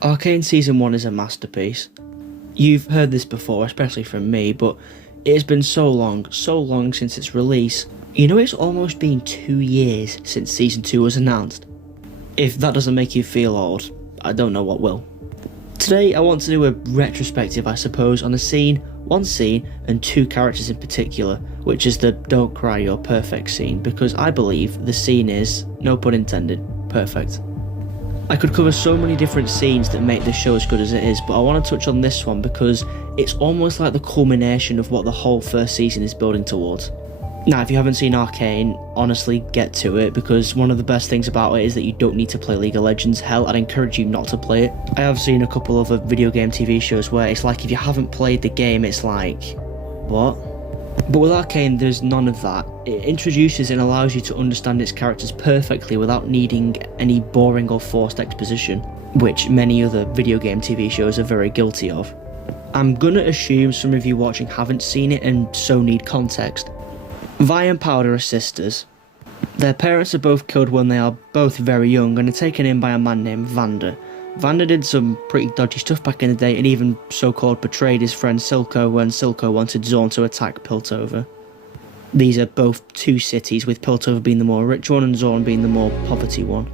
Arcane Season 1 is a masterpiece. You've heard this before, especially from me, but it has been so long since its release. You know, it's almost been 2 years since Season 2 was announced. If that doesn't make you feel old, I don't know what will. Today I want to do a retrospective, I suppose, on one scene and 2 characters in particular, which is the Don't Cry You're Perfect scene, because I believe the scene is, no pun intended, perfect. I could cover so many different scenes that make this show as good as it is, but I want to touch on this one because it's almost like the culmination of what the whole first season is building towards. Now, if you haven't seen Arcane, honestly, get to it, because one of the best things about it is that you don't need to play League of Legends. Hell, I'd encourage you not to play it. I have seen a couple of video game TV shows where it's like if you haven't played the game, it's like, what? But with Arcane, there's none of that. It introduces and allows you to understand its characters perfectly without needing any boring or forced exposition, which many other video game TV shows are very guilty of. I'm gonna assume some of you watching haven't seen it and so need context. Vi and Powder are sisters. Their parents are both killed when they are both very young and are taken in by a man named Vander. Vander did some pretty dodgy stuff back in the day and even so-called betrayed his friend Silco when Silco wanted Zorn to attack Piltover. These are both 2 cities, with Piltover being the more rich one and Zorn being the more poverty one.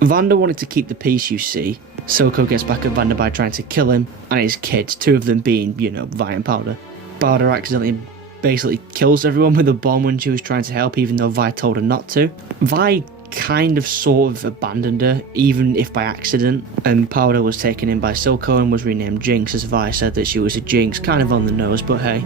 Vander wanted to keep the peace, you see. Silco gets back at Vander by trying to kill him, and his kids, 2 of them being, Vi and Powder. Powder accidentally basically kills everyone with a bomb when she was trying to help, even though Vi told her not to. Vi kind of sort of abandoned her, even if by accident, and Powder was taken in by Silco and was renamed Jinx, as Vi said that she was a Jinx, kind of on the nose, but hey.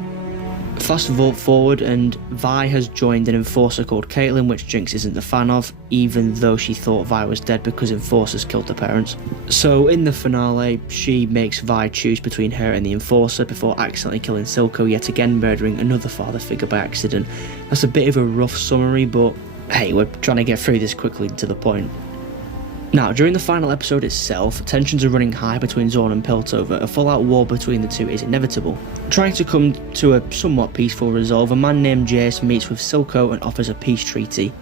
Fast forward and Vi has joined an enforcer called Caitlyn, which Jinx isn't a fan of, even though she thought Vi was dead because enforcers killed her parents. So in the finale, she makes Vi choose between her and the enforcer before accidentally killing Silco, yet again murdering another father figure by accident. That's a bit of a rough summary, but hey, we're trying to get through this quickly to the point. Now, during the final episode itself, tensions are running high between Zorn and Piltover. A full-out war between the two is inevitable. Trying to come to a somewhat peaceful resolve, a man named Jace meets with Silco and offers a peace treaty.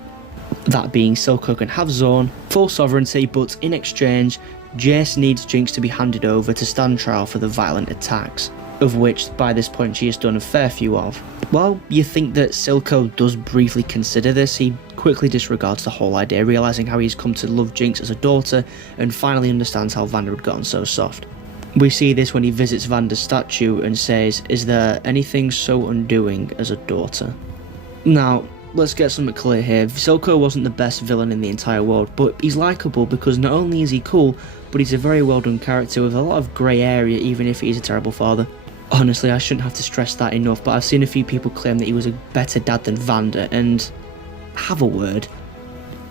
That being, Silco can have Zorn, full sovereignty, but in exchange, Jace needs Jinx to be handed over to stand trial for the violent attacks, of which by this point she has done a fair few of. While you think that Silco does briefly consider this, he quickly disregards the whole idea, realising how he's come to love Jinx as a daughter and finally understands how Vander had gotten so soft. We see this when he visits Vander's statue and says, "Is there anything so undoing as a daughter?" Now, let's get something clear here. Silco wasn't the best villain in the entire world, but he's likeable because not only is he cool, but he's a very well done character with a lot of grey area, even if he's a terrible father. Honestly, I shouldn't have to stress that enough, but I've seen a few people claim that he was a better dad than Vander, and have a word.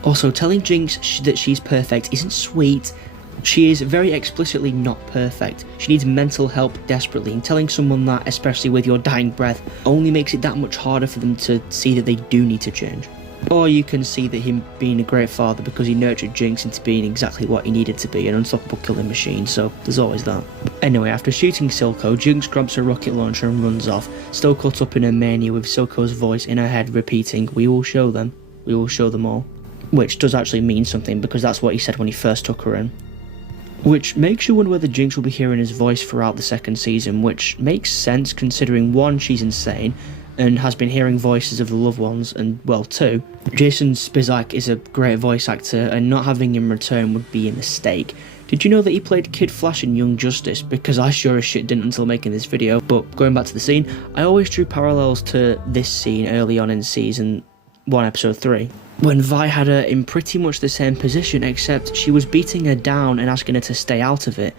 Also, telling Jinx that she's perfect isn't sweet. She is very explicitly not perfect. She needs mental help desperately, and telling someone that, especially with your dying breath, only makes it that much harder for them to see that they do need to change. Or you can see that him being a great father because he nurtured Jinx into being exactly what he needed to be, an unstoppable killing machine, so there's always that. Anyway, after shooting Silco, Jinx grabs her rocket launcher and runs off, still caught up in her mania with Silco's voice in her head repeating, "We will show them. We will show them all." Which does actually mean something because that's what he said when he first took her in. Which makes you wonder whether Jinx will be hearing his voice throughout the second season, which makes sense considering 1, she's insane, and has been hearing voices of the loved ones, and well 2, Jason Spizak is a great voice actor and not having him return would be a mistake. Did you know that he played Kid Flash in Young Justice? Because I sure as shit didn't until making this video. But going back to the scene, I always drew parallels to this scene early on in season 1 episode 3. When Vi had her in pretty much the same position, except she was beating her down and asking her to stay out of it.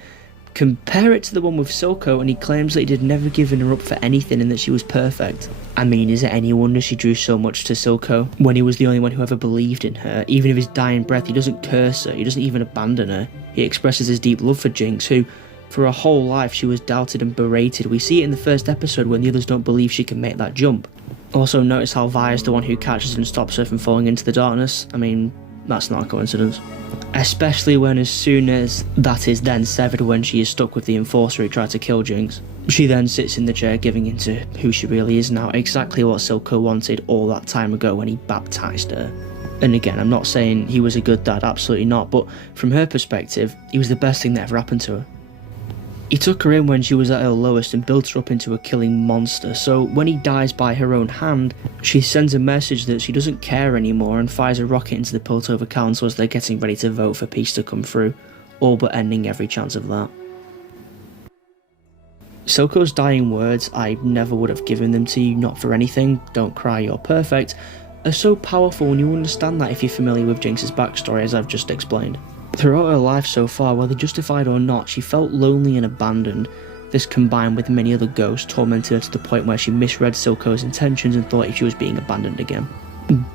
Compare it to the one with Silco and he claims that he'd never given her up for anything and that she was perfect. I mean, is it any wonder she drew so much to Silco when he was the only one who ever believed in her? Even in his dying breath, he doesn't curse her, he doesn't even abandon her. He expresses his deep love for Jinx, who, for her whole life, she was doubted and berated. We see it in the first episode when the others don't believe she can make that jump. Also, notice how Vi is the one who catches and stops her from falling into the darkness. I mean, that's not a coincidence. Especially when as soon as that is then severed when she is stuck with the enforcer who tried to kill Jinx. She then sits in the chair giving into who she really is now, exactly what Silco wanted all that time ago when he baptised her. And again, I'm not saying he was a good dad, absolutely not, but from her perspective, he was the best thing that ever happened to her. He took her in when she was at her lowest and built her up into a killing monster, so when he dies by her own hand, she sends a message that she doesn't care anymore and fires a rocket into the Piltover Council as they're getting ready to vote for peace to come through, all but ending every chance of that. Silco's dying words, "I never would have given them to you, not for anything, don't cry, you're perfect," are so powerful, and you understand that if you're familiar with Jinx's backstory, as I've just explained. Throughout her life so far, whether justified or not, she felt lonely and abandoned. This combined with many other ghosts tormented her to the point where she misread Silco's intentions and thought she was being abandoned again.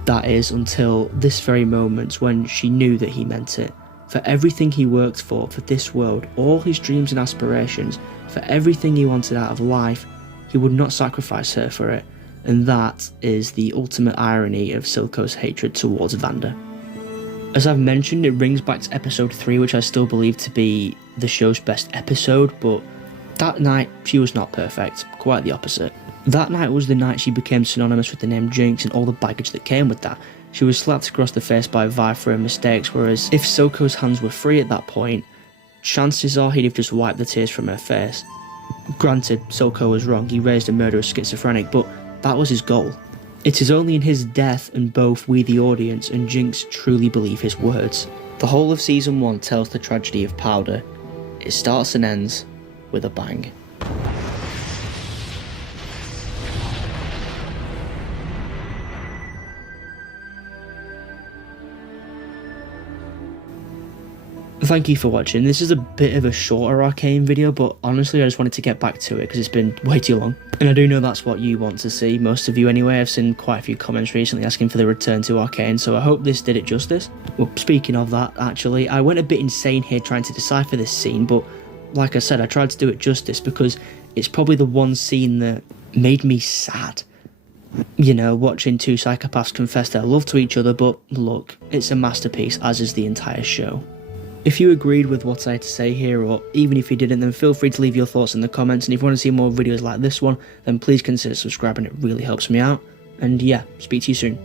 That is, until this very moment when she knew that he meant it. For everything he worked for this world, all his dreams and aspirations, for everything he wanted out of life, he would not sacrifice her for it. And that is the ultimate irony of Silco's hatred towards Vander. As I've mentioned, it brings back to episode 3, which I still believe to be the show's best episode, but that night, she was not perfect, quite the opposite. That night was the night she became synonymous with the name Jinx and all the baggage that came with that. She was slapped across the face by Vi for her mistakes, whereas if Silco's hands were free at that point, chances are he'd have just wiped the tears from her face. Granted, Silco was wrong, he raised a murderous schizophrenic, but that was his goal. It is only in his death and both we the audience and Jinx truly believe his words. The whole of Season 1 tells the tragedy of Powder. It starts and ends with a bang. Thank you for watching. This is a bit of a shorter Arcane video, but honestly I just wanted to get back to it because it's been way too long. And I do know that's what you want to see, most of you anyway. I've seen quite a few comments recently asking for the return to Arcane, so I hope this did it justice. Well, speaking of that, actually, I went a bit insane here trying to decipher this scene, but like I said, I tried to do it justice because it's probably the one scene that made me sad. You know, watching two psychopaths confess their love to each other, but look, it's a masterpiece, as is the entire show. If you agreed with what I had to say here, or even if you didn't, then feel free to leave your thoughts in the comments, and if you want to see more videos like this one, then please consider subscribing, it really helps me out. And yeah, speak to you soon.